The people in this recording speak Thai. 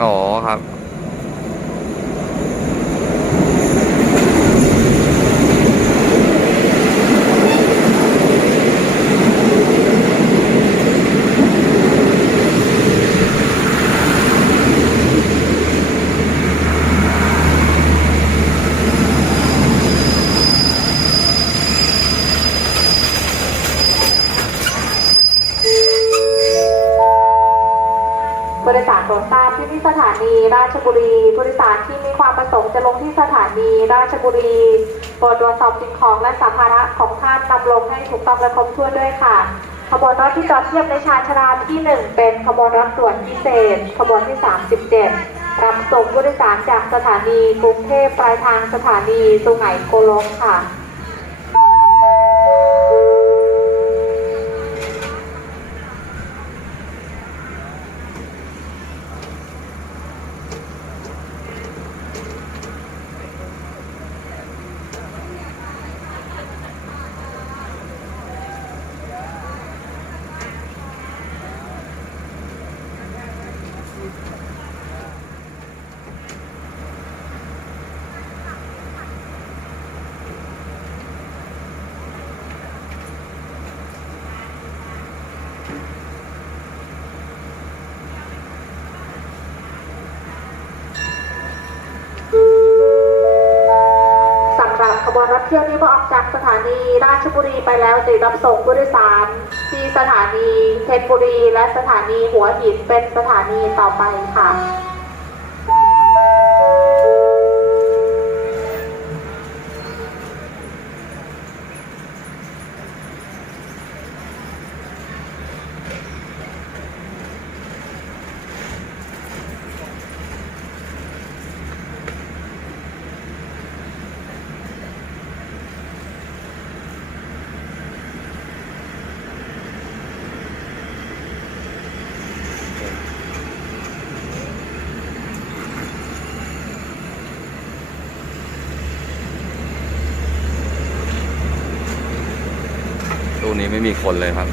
อ๋อครับ ยสารโปรดทราบที่ที่สถานีราชบุรีผู้โดยสารที่มีความประสงค์จะลงที่สถานีราชบุรีโปรดตรวจสอบสิ่งของและสัมภาระของท่านนำลงให้ถูกต้องและครบถ้วนด้วยค่ะ ขบวนรถที่จอดเทียบในชานชาลาที่ 1 เป็นขบวนรถด่วนพิเศษ ขบวนที่ 37 รับส่งผู้โดยสารจากสถานีกรุงเทพปลายทางสถานีสุไหงโกลกค่ะ เที่ยวนี้เมื่อออกจากสถานีราชบุรีไปแล้วจะรับส่งผู้โดยสาร ที่สถานีเพชรบุรี และสถานีหัวหินเป็นสถานีต่อไปค่ะ ตู้นี้ไม่มีคนเลยครับ